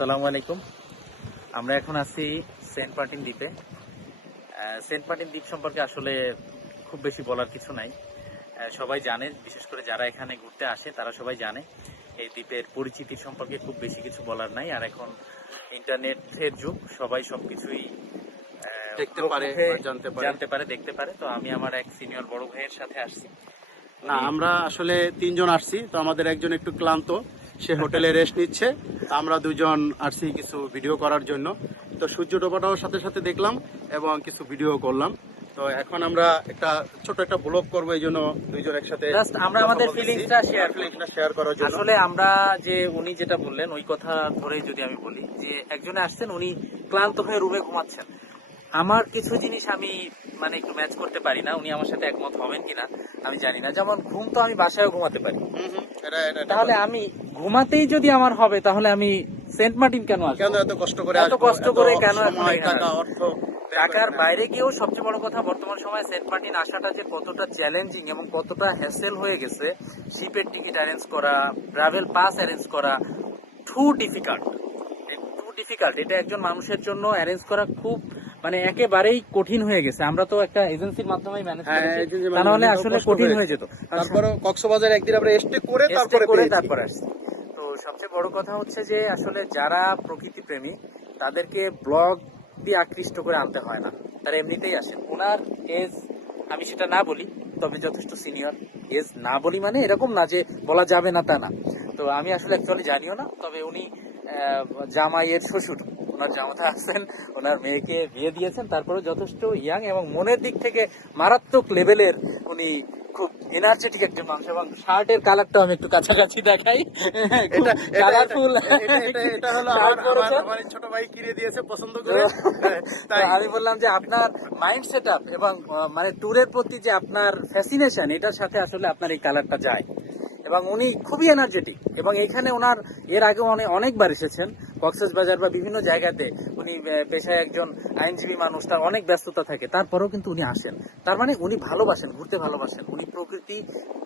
আসসালামু আলাইকুম। আমরা এখন আছি সেন্ট মার্টিন দ্বীপে। সেন্ট মার্টিন দ্বীপ সম্পর্কে আসলে খুব বেশি বলার কিছু নাই। সবাই জানে, বিশেষ করে যারা এখানে ঘুরতে আসে তারা সবাই জানে। এই দ্বীপের পরিচিতি সম্পর্কে খুব বেশি কিছু বলার নাই। আর এখন ইন্টারনেটের যুগ, সবাই সবকিছুই দেখতে পারে, জানতে পারে, দেখতে পারে। তো আমি আমার এক সিনিয়র বড় ভাইয়ের সাথে আসছি। না, আমরা আসলে 3 জন আসছি। তো আমাদের একজন একটু ক্লান্ত, সে হোটেলে রেস্ট নিচ্ছে। আমরা 2 জন আসছি কিছু ভিডিও করার জন্য। তো সূর্য ডোবাটাও সাথে সাথে দেখলাম এবং কিছু ভিডিও করলাম। তো এখন আমরা ছোট একটা ব্লগ করবো, এই জন্য 2 জন একসাথে জাস্ট আমরা আমাদের ফিলিংসটা শেয়ার করার জন্য। আসলে আমরা যে উনি যেটা বললেন ওই কথা ধরেই যদি আমি বলি যে একজনে আসছেন, উনি ক্লান্ত হয়ে রুমে ঘুমাচ্ছেন। আমার কিছু জিনিস আমি মানে একটু ম্যাচ করতে পারি না, উনি আমার সাথে একমত হবেন কিনা আমি জানি না। যেমন ঘুম তো আমি বাসায়ও ঘুমাতে পারি, তাহলে আমি ঘুমাতেই যদি আমার হবে তাহলে আমি সেন্ট মার্টিন কেন আসবো? কেন এত কষ্ট করে কেন সময়, টাকা, অর্থ, টাকার বাইরে গিয়েও সবচেয়ে বড় কথা বর্তমান সময়ে সেন্ট মার্টিন আসাটা যে কতটা চ্যালেঞ্জিং এবং কতটা হ্যাসেল হয়ে গেছে। শিপের টিকিট অ্যারেঞ্জ করা, ট্রাভেল পাস অ্যারেঞ্জ করা টু ডিফিকাল্ট। এটা একজন মানুষের জন্য অ্যারেঞ্জ করা খুব মানে একেবারেই কঠিন হয়ে গেছে। আমরা তো একটা এজেন্সির মাধ্যমেই ম্যানেজ করেছি, তা নাহলে আসলে কঠিন হয়ে যেত। তারপরে কক্সবাজার একদিন আমরা স্টে করে তারপরে আসছি। তো সবচেয়ে বড় কথা হচ্ছে যে আসলে যারা প্রকৃতি প্রেমী তাদেরকে ব্লগ দিয়ে আকৃষ্ট করে আনতে হয় না, তারা এমনিতেই আসেন। ওনার এজ আমি সেটা না বলি, তবে যথেষ্ট সিনিয়র। এজ না বলি মানে এরকম না যে বলা যাবে না তা না। তো আমি আসলে অ্যাকচুয়ালি জানিও না, তবে উনি জামাইয়ের শ্বশুর, ওনার জামাতা আছেন, ওনার মেয়েকে বিয়ে দিয়েছেন, তারপরে যথেষ্ট ইয়াং এবং মনের দিক থেকে মারাত্মক লেভেলের উনি খুব এনার্জেটিক একজন মানুষ। এবং শার্টের কালারটা আমি একটু কাছাকাছি দেখাই, কালারফুল। এটা হলো আমার ছোট ভাই কিনে দিয়েছে পছন্দ করে। তাই আমি বললাম যে আপনার মাইন্ড সেট আপ এবং মানে ট্যুরের প্রতি যে আপনার ফ্যাসিনেশন, এটার সাথে আসলে আপনার এই কালারটা যায়। এবং উনি খুবই এনার্জেটিক এবং এখানে ওনার এর আগে অনেকবার এসেছেন কক্সবাজার বা বিভিন্ন জায়গাতে। উনি পেশায় একজন আইনজীবী মানুষ, তার অনেক ব্যস্ততা থাকে, তারপরেও কিন্তু উনি আসেন। তার মানে উনি ভালোবাসেন, ঘুরতে ভালোবাসেন, উনি প্রকৃতি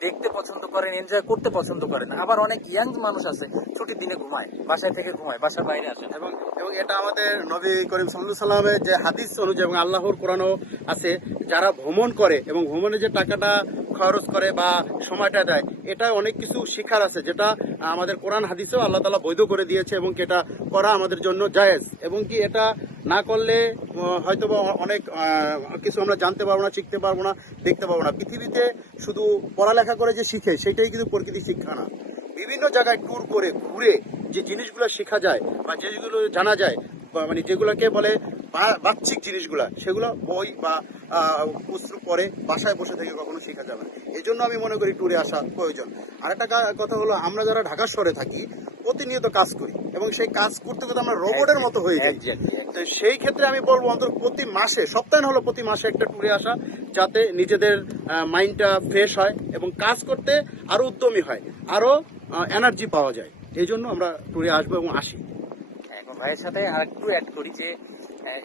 দেখতে পছন্দ করেন, এনজয় করতে পছন্দ করেন। আবার অনেক ইয়াং মানুষ আছে ছুটির দিনে ঘুমায়, বাসায় থেকে ঘুমায়, বাসার বাইরে আসেন। এবং এটা আমাদের নবী করিম সাল্লাল্লাহু আলাইহি সাল্লামের যে হাদিস অনুযায়ী এবং আল্লাহর কোরআনও আছে, যারা ভ্রমণ করে এবং ভ্রমণে যে টাকাটা খরচ করে বা সময়টা দেয়, এটা অনেক কিছু শিখার আছে, যেটা আমাদের কোরআন হাদিসেও আল্লাহ তাআলা বৈধ করে দিয়েছে এবং এটা করা আমাদের জন্য জায়েজ। এবং কি এটা না করলে হয়তো অনেক কিছু আমরা জানতে পারবো না, শিখতে পারবো না, দেখতে পারবো না। পৃথিবীতে শুধু পড়ালেখা করে যে শিখে সেটাই কিন্তু প্রকৃতি শিক্ষা না। বিভিন্ন জায়গায় ট্যুর করে ঘুরে যে জিনিসগুলো শেখা যায় বা যেগুলো জানা যায়, মানে যেগুলোকে বলে বাহ্যিক জিনিসগুলা, সেগুলো বই বা পুস্তক পড়ে বাসায় বসে থেকে কখনো শেখা যাবে না। এই জন্য আমি মনে করি ট্যুরে আসা প্রয়োজন। আরেকটা কথা হলো, আমরা যারা ঢাকা শহরে থাকি প্রতিনিয়ত কাজ করি এবং সেই কাজ করতে করতে আমরা রোবটের মতো হয়ে যাই। তো সেই ক্ষেত্রে আমি বলবো অন্তত প্রতি মাসে, সপ্তাহে না হলো প্রতি মাসে একটা ট্যুরে আসা, যাতে নিজেদের মাইন্ডটা ফ্রেশ হয় এবং কাজ করতে আরো উদ্যমী হয়, আরো এনার্জি পাওয়া যায়। এই জন্য আমরা ট্যুরে আসবো এবং আসি। এখন ভাইয়ের সাথে আরেকটু অ্যাড করি যে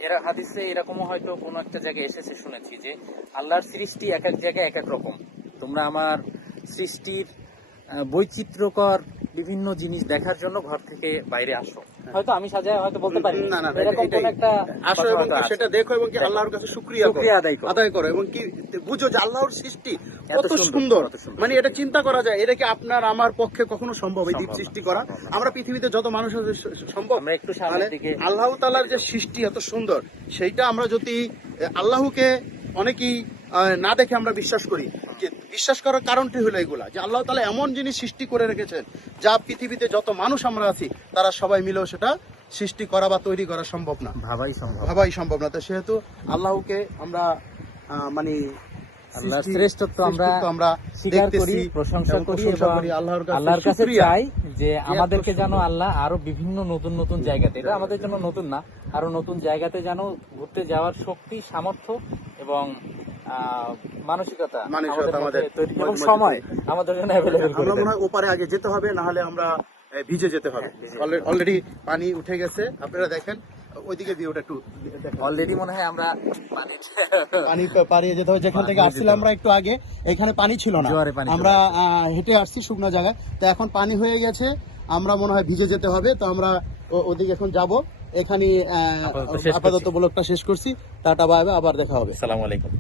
এরা হাদিসে এরকমও হয়তো কোনো একটা জায়গায় এসেছে, শুনেছি যে আল্লাহর সৃষ্টি এক এক জায়গায় এক এক রকম। তোমরা আমার সৃষ্টির বৈচিত্র্যকর বিভিন্ন জিনিস দেখার জন্য ঘর থেকে বাইরে আসো। হয়তো আমি সাজায় হয়তো বলতে পারি না, এরকম কোন একটা আসো এবং সেটা দেখো এবং কি আল্লাহর কাছে শুকরিয়া আদায় করো এবং কি বুঝো যে আল্লাহর সৃষ্টি কত সুন্দর। মানে এটা চিন্তা করা যায়, এটা কি আপনার আমার পক্ষে কখনো সম্ভব এই দ্বীপ সৃষ্টি করা? আমরা পৃথিবীতে যত মানুষ আছে সম্ভব? আমরা একটু সামনের দিকে আল্লাহ তাআলার যে সৃষ্টি এত সুন্দর, সেইটা আমরা যদি আল্লাহকে অনেকেই না দেখে আমরা বিশ্বাস করি, যে বিশ্বাস করার কারণটি হলো এগুলা, যে আল্লাহ তাআলা এমন জিনিস সৃষ্টি করে রেখেছেন যা পৃথিবীতে যত মানুষ আমরা আছি তারা সবাই মিলেও সেটা সৃষ্টি করা বা তৈরি করা সম্ভব না, ভাবাই সম্ভব না। তো সেহেতু আল্লাহকে আমরা মানে আল্লাহর শ্রেষ্ঠত্ব আমরা স্বীকার করি, প্রশংসা করি, আল্লাহর কাছে চাই যে আমাদেরকে যেন আল্লাহ আরো বিভিন্ন নতুন নতুন জায়গাতে, এটা আমাদের জন্য নতুন না, আরো নতুন জায়গাতে যেন ঘুরতে যাওয়ার শক্তি, সামর্থ্য এবং মানসিকতা আমাদের এবং সময় আমাদের জন্য অ্যাভেলেবল করে দেন। আমরা মনে হয় ওপারে আগে যেতে হবে, না হলে আমরা ভিজে যেতে হবে। অলরেডি পানি উঠে গেছে, আপনারা দেখেন ওইদিকে ভিউটা একটু অলরেডি মনে হয় আমরা পানি পাড়িয়ে যেতে হবে। যেখান থেকে আসছিলাম আমরা একটু আগে, এখানে পানি ছিল না, আমরা হেঁটে আসছি শুকনো জায়গায়, তো এখন পানি হয়ে গেছে, আমরা মনে হয় ভিজে যেতে হবে। তো আমরা ওদিকে এখন যাব। এখানে আপাতত শেষ করছি। আপাতত ব্লগটা শেষ করছি। টাটা বাই বাই, আবার দেখা হবে। আসসালামু আলাইকুম।